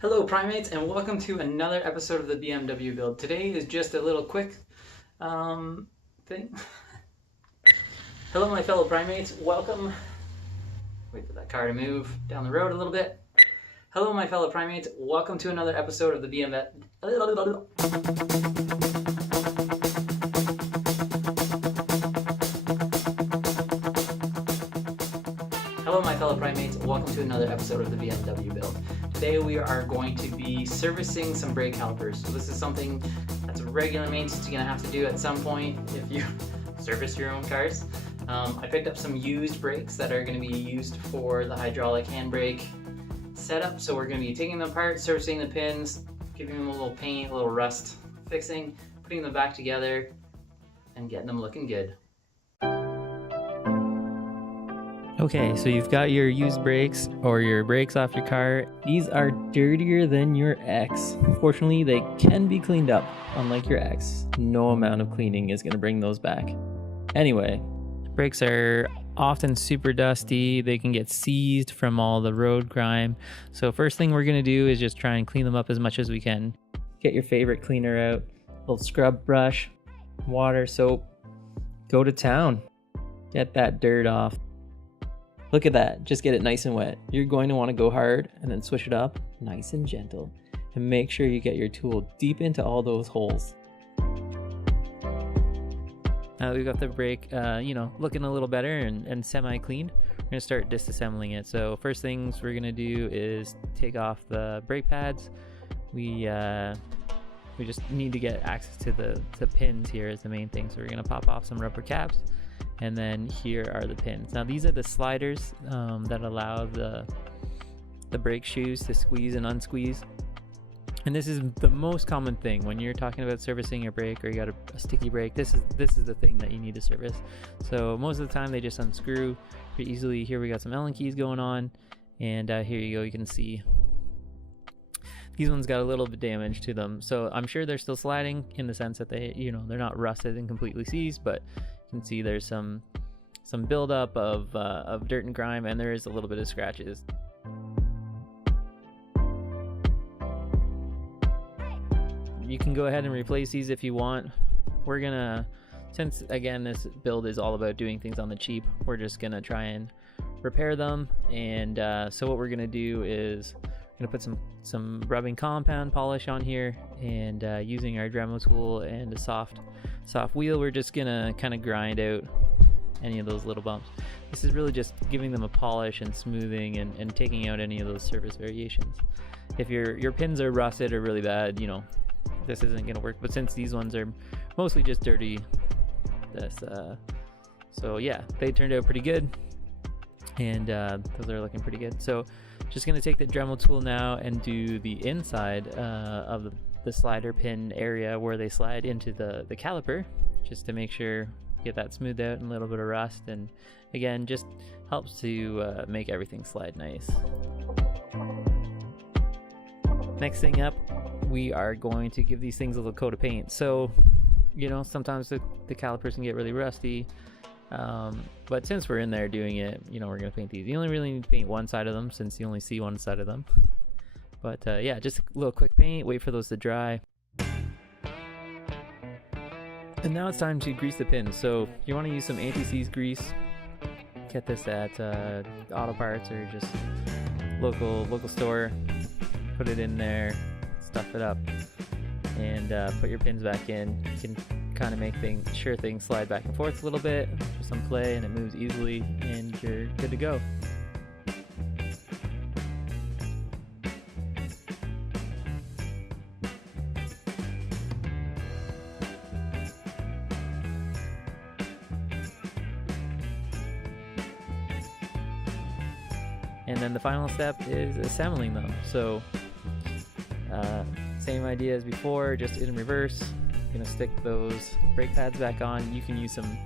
Hello primates and welcome to another episode of the BMW build. Today is just a little quick thing. Hello my fellow primates, welcome. Wait for that car to move down the road a little bit. Hello my fellow primates, welcome to another episode of the BMW. Hello my fellow primates, welcome to another episode of the BMW build. Today we are going to be servicing some brake calipers. So this is something that's a regular maintenance you're gonna have to do at some point if you service your own cars. I picked up some used brakes that are gonna be used for the hydraulic handbrake setup. So we're gonna be taking them apart, servicing the pins, giving them a little paint, a little rust fixing, putting them back together, and getting them looking good. Okay, so you've got your used brakes or your brakes off your car. These are dirtier than your ex. Fortunately, they can be cleaned up. Unlike your ex, no amount of cleaning is going to bring those back. Anyway, brakes are often super dusty. They can get seized from all the road grime. So first thing we're going to do is just try and clean them up as much as we can. Get your favorite cleaner out, a little scrub brush, water, soap. Go to town. Get that dirt off. Look at that, just get it nice and wet. You're going to want to go hard and then swish it up nice and gentle. And make sure you get your tool deep into all those holes. Now we've got the brake, looking a little better and semi-cleaned. We're gonna start disassembling it. So first things we're gonna do is take off the brake pads. We just need to get access to the pins here is the main thing. So we're gonna pop off some rubber caps. And then here are the pins. Now these are the sliders that allow the brake shoes to squeeze and unsqueeze. And this is the most common thing when you're talking about servicing your brake or you got a sticky brake. This is the thing that you need to service. So most of the time they just unscrew pretty easily. Here we got some Allen keys going on, and here you go. You can see these ones got a little bit damage to them. So I'm sure they're still sliding in the sense that they're not rusted and completely seized, but you can see there's some buildup of dirt and grime, and there is a little bit of scratches. You can go ahead and replace these if you want. We're gonna, since again this build is all about doing things on the cheap, we're just gonna try and repair them. And so what we're gonna do is we're gonna put some rubbing compound polish on here, and using our Dremel tool and a soft wheel, we're just gonna kind of grind out any of those little bumps. This is really just giving them a polish and smoothing and taking out any of those surface variations. If your pins are rusted or really bad, this isn't gonna work. But since these ones are mostly just dirty, so yeah, they turned out pretty good, and those are looking pretty good. So just gonna take the Dremel tool now and do the inside of the slider pin area where they slide into the caliper, just to make sure get that smoothed out and a little bit of rust, and again just helps to make everything slide nice. Next thing up, we are going to give these things a little coat of paint. So sometimes the calipers can get really rusty, but since we're in there doing it, we're gonna paint these. You only really need to paint one side of them since you only see one side of them. But yeah, just a little quick paint, wait for those to dry. And now it's time to grease the pins. So you want to use some anti-seize grease. Get this at Auto Parts or just local store. Put it in there, stuff it up, and put your pins back in. You can kind of make sure things slide back and forth a little bit with some play, and it moves easily, and you're good to go. And then the final step is assembling them. So same idea as before, just in reverse. Gonna stick those brake pads back on. You can use some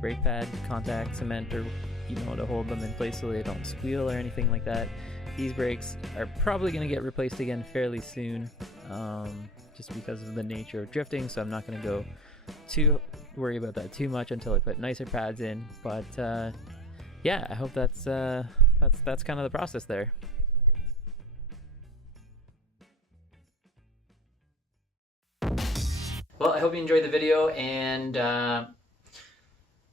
brake pad contact cement or to hold them in place so they don't squeal or anything like that. These brakes are probably gonna get replaced again fairly soon, just because of the nature of drifting. So I'm not gonna go too worry about that too much until I put nicer pads in. But yeah, I hope that's kind of the process there. Well, I hope you enjoyed the video, and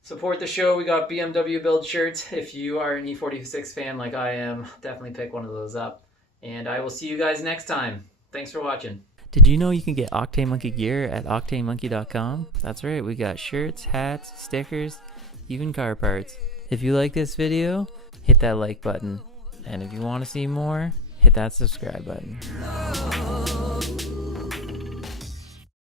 support the show. We got BMW build shirts. If you are an E46 fan like I am, definitely pick one of those up. And I will see you guys next time. Thanks for watching. Did you know you can get Octane Monkey gear at octanemonkey.com? That's right, we got shirts, hats, stickers, even car parts. If you like this video, hit that like button. And if you want to see more, hit that subscribe button.